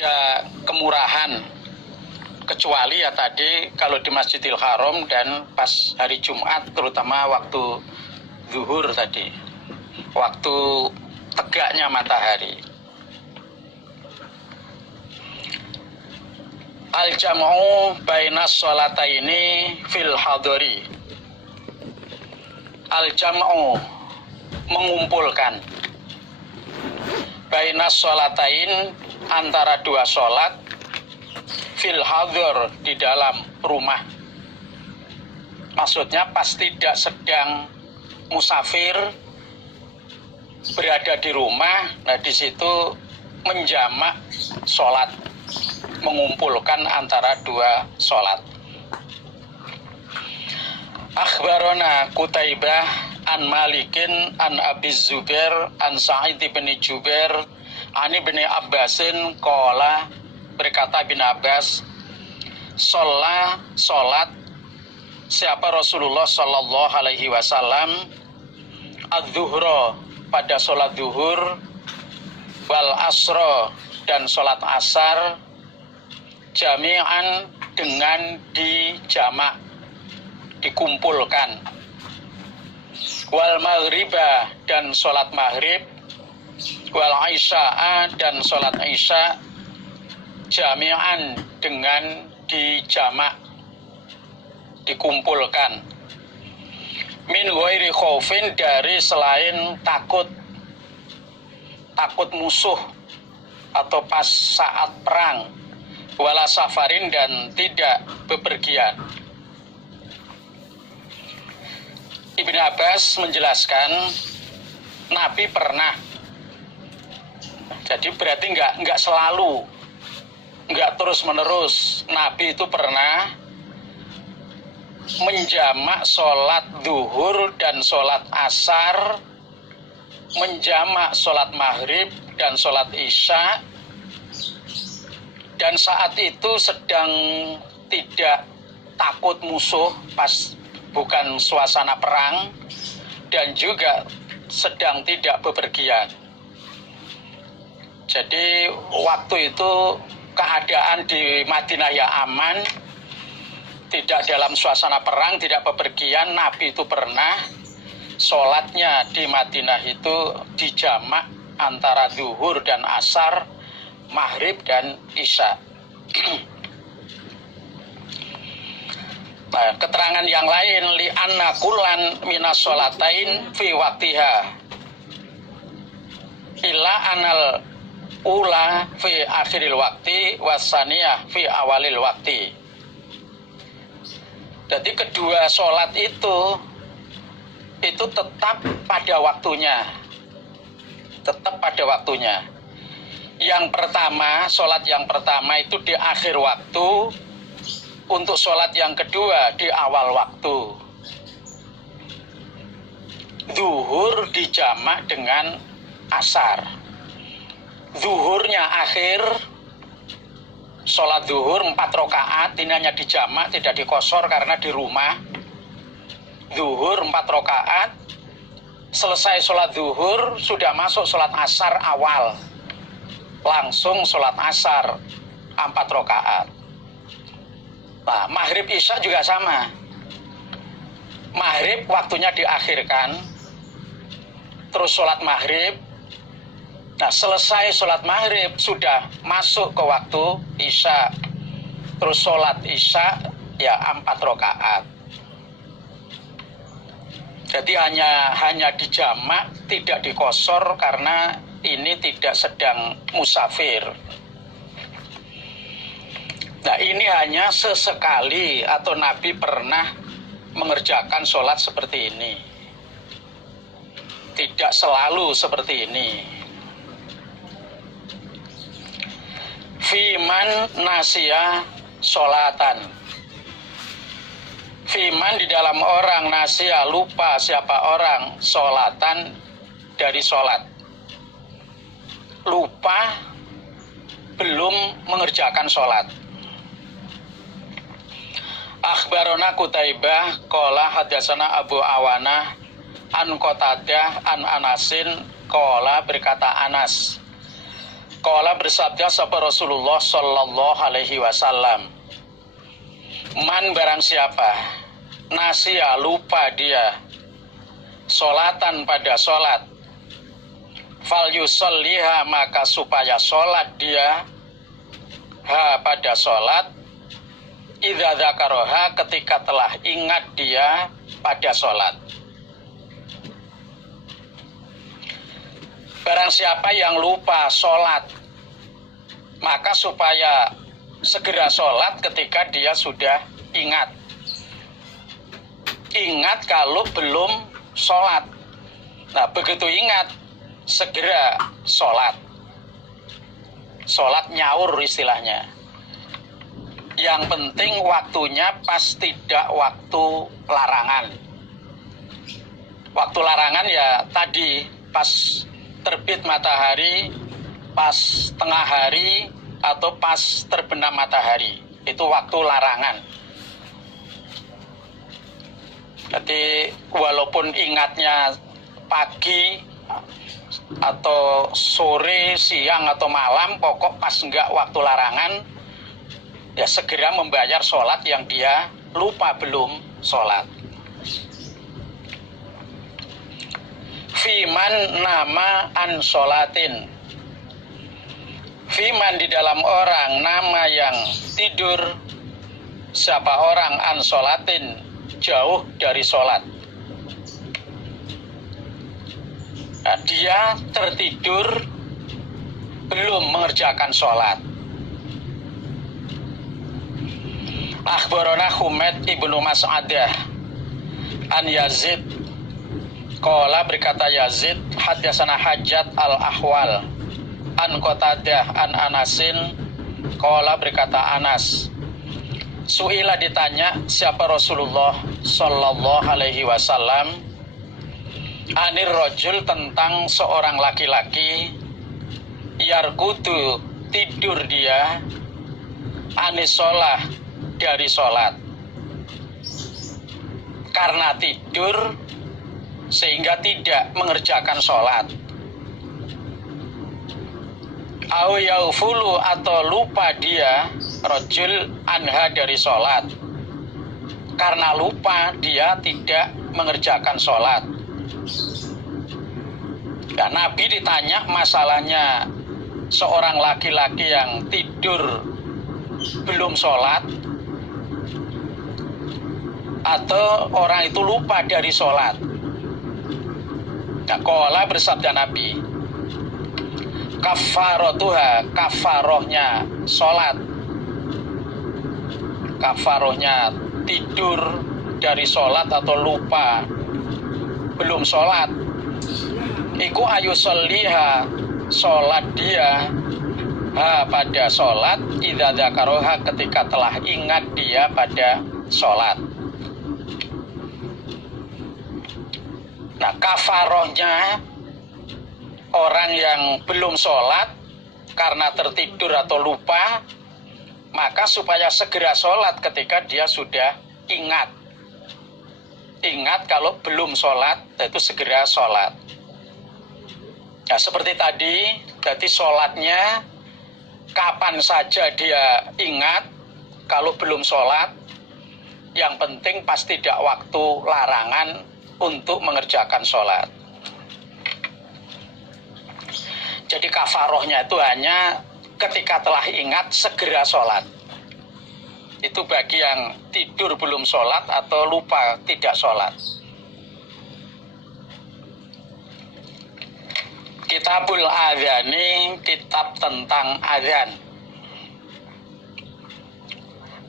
ada kemurahan, kecuali ya tadi kalau di Masjidil Haram dan pas hari Jumat, terutama waktu zuhur tadi, waktu tegaknya matahari. Al-jam'u bainas sholataini fil hadori. Al-jam'u mengumpulkan, bainas sholatain antara dua sholat, fil hador di dalam rumah. Maksudnya pas tidak sedang musafir, berada di rumah, nah di situ menjamak sholat, mengumpulkan antara dua sholat. Akhbarona Qutaibah an Malikin an Abi Zubair an Sa'id bin Jubair an Ibni Abbasin qala, berkata bin Abbas, sholat siapa Rasulullah sallallahu alaihi wasallam adzuhra pada sholat zuhur, wal asro dan sholat asar, jami'an dengan dijamak, dikumpulkan, wal maghriba dan sholat maghrib, wal isya'a dan sholat isya, jami'an dengan dijamak, dikumpulkan, min ghairi khaufin dari selain takut musuh atau pas saat perang, wala safarin dan tidak bepergian. Ibnu Abbas menjelaskan Nabi pernah, jadi berarti enggak selalu, enggak terus menerus. Nabi itu pernah menjamak sholat zuhur dan sholat asar, menjamak sholat maghrib dan sholat isya, dan saat itu sedang tidak takut musuh, pas bukan suasana perang, dan juga sedang tidak bepergian. Jadi waktu itu keadaan di Madinah ya aman, tidak dalam suasana perang, tidak bepergian. Nabi itu pernah sholatnya di Madinah itu dijamak antara zuhur dan asar, maghrib dan isya. Nah, keterangan yang lain, li anna kullan minas sholatain fi waqtiha illa anal ula fi akhiril waqti wasaniyah fi awalil waqti. Jadi kedua sholat itu tetap pada waktunya, tetap pada waktunya. Yang pertama, sholat yang pertama itu di akhir waktu, untuk sholat yang kedua di awal waktu. Zuhur dijamak dengan asar. Zuhurnya akhir, sholat zuhur 4 rakaat, ini hanya dijamak, tidak dikosor karena di rumah. Zuhur 4 rakaat, selesai sholat zuhur, sudah masuk sholat asar awal, langsung sholat asar 4 rakaat. Nah, maghrib isya juga sama. Maghrib waktunya diakhirkan, terus sholat maghrib. Nah, selesai sholat maghrib sudah masuk ke waktu isya, terus sholat isya ya 4 rakaat. Jadi hanya dijamak, tidak dikosor karena ini tidak sedang musafir. Nah, ini hanya sesekali atau Nabi pernah mengerjakan sholat seperti ini. Tidak selalu seperti ini. Fiman nasya sholatan. Fiman di dalam orang nasya, lupa siapa orang, sholatan dari sholat. Lupa belum mengerjakan sholat. Akhbarona Qutaibah qala hadatsana Abu Awanah an Qatadah an Anasin qala, berkata Anas, Qala bersabda sapa Rasulullah sallallahu alaihi wasallam, man barang siapa nasya lupa dia solatan pada solat, fal yusolliha maka supaya solat dia ha pada solat, idza dzakaroha ketika telah ingat dia pada solat. Barang siapa yang lupa sholat, maka supaya segera sholat ketika dia sudah ingat. Ingat kalau belum sholat. Nah, begitu ingat, segera sholat. Sholat nyaur istilahnya. Yang penting waktunya pas, tidak waktu larangan. Waktu larangan ya tadi, pas terbit matahari, pas tengah hari, atau pas terbenam matahari. Itu waktu larangan. Jadi walaupun ingatnya pagi atau sore, siang atau malam, pokok pas enggak waktu larangan, ya segera membayar sholat yang dia lupa belum sholat. Fiman nama an sholatin, fiman di dalam orang nama yang tidur, siapa orang an sholatin jauh dari sholat. Nah, dia tertidur belum mengerjakan sholat. Akhbarana Humaid ibnu Mas'adah an Yazid, qala berkata Yazid, haddatsana Hajjat al-Ahwal an Qatadah an Anasin, qala berkata Anas, suila ditanya siapa Rasulullah sallallahu alaihi wasallam, anir rajul tentang seorang laki-laki, yarkutu tidur dia, anisolah dari sholat, karena tidur sehingga tidak mengerjakan sholat. Au yaufulu atau lupa dia rajul anha dari sholat, karena lupa dia tidak mengerjakan sholat. Nah, Nabi ditanya masalahnya seorang laki-laki yang tidur belum sholat, atau orang itu lupa dari sholat. Nah, qala bersabda Nabi, kafaratuha, kafarohnya sholat, kafarohnya tidur dari sholat atau lupa belum sholat, iku ayusolliha, sholat dia ha pada sholat, idza dzakaroha ketika telah ingat dia pada sholat. Nah, kafarohnya orang yang belum sholat karena tertidur atau lupa, maka supaya segera sholat ketika dia sudah ingat. Ingat kalau belum sholat, itu segera sholat. Nah, seperti tadi, jadi sholatnya kapan saja dia ingat, kalau belum sholat, yang penting pas tidak waktu larangan untuk mengerjakan sholat. Jadi kafarohnya itu hanya ketika telah ingat segera sholat. Itu bagi yang tidur belum sholat atau lupa tidak sholat. Kitabul Adzani, kitab tentang azan.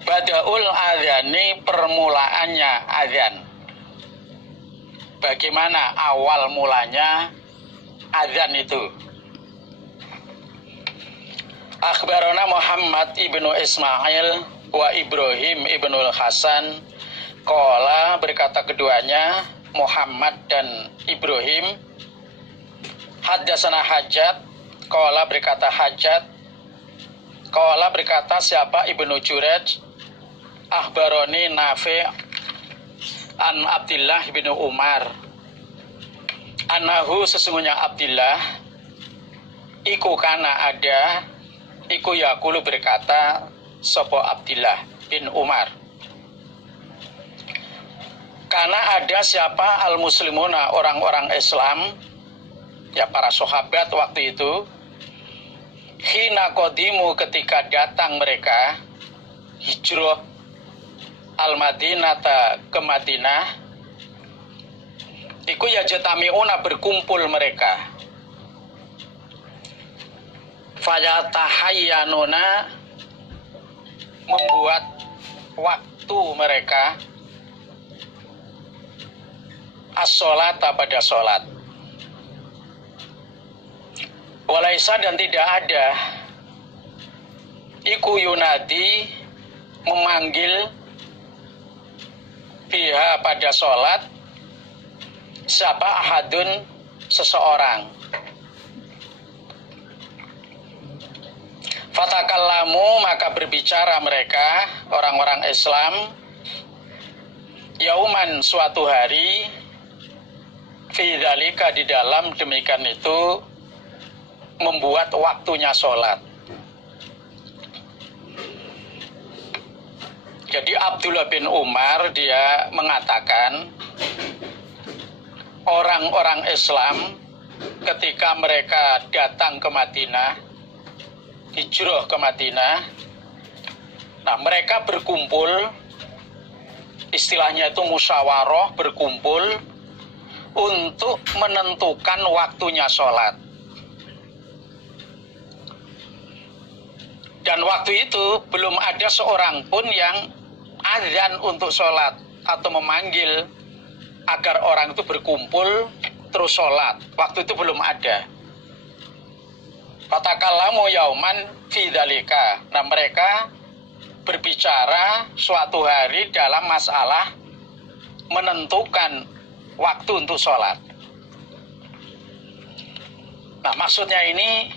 Badaul Adzani, permulaannya azan. Bagaimana awal mulanya azan itu? Akhbarana Muhammad ibnu Ismail wa Ibrahim ibnu Hasan, qala berkata keduanya Muhammad dan Ibrahim, haddatsana Hajjat, qala berkata Hajjat, qala berkata siapa Ibnu Jurayj, akhbaroni Nafi' an Abdullah bin Umar, annahu sesungguhnya Abdullah iku kana ada iku yaqulu berkata sapa Abdillah bin Umar. Karena ada siapa al-muslimuna, orang-orang Islam, ya para sahabat waktu itu, hina qadimu, ketika datang mereka hijrah al-Madinata ke Madinah, iku yajtami'una, berkumpul mereka, fayatahayyanuna, membuat waktu mereka as-sholata, pada sholat. Walaisa, dan tidak ada, iku yunadi, memanggil, biha, pada sholat, siapa ahadun, seseorang. Fatakallamu, maka berbicara mereka, orang-orang Islam, yauman, suatu hari, fi dzalika, di dalam demikian itu, membuat waktunya sholat. Jadi Abdullah bin Umar dia mengatakan, orang-orang Islam ketika mereka datang ke Madinah, hijrah ke Madinah, nah mereka berkumpul, istilahnya itu musyawarah, berkumpul untuk menentukan waktunya sholat. Dan waktu itu belum ada seorang pun yang azan untuk sholat atau memanggil agar orang itu berkumpul terus sholat. Waktu itu belum ada. Fatakallamu yauman fi dzalika. Nah, mereka berbicara suatu hari dalam masalah menentukan waktu untuk sholat. Nah, maksudnya ini,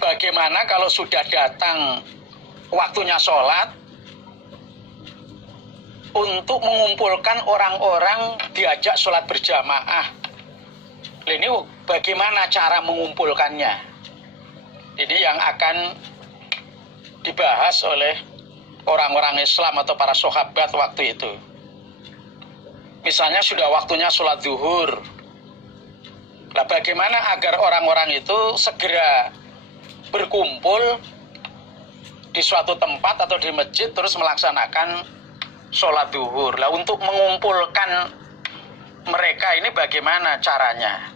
bagaimana kalau sudah datang waktunya sholat, untuk mengumpulkan orang-orang diajak sholat berjamaah. Ini bagaimana cara mengumpulkannya? Ini yang akan dibahas oleh orang-orang Islam atau para sahabat waktu itu. Misalnya sudah waktunya sholat zuhur. Nah, bagaimana agar orang-orang itu segera berkumpul di suatu tempat atau di masjid terus melaksanakan sholat zuhur. Nah, untuk mengumpulkan mereka ini bagaimana caranya?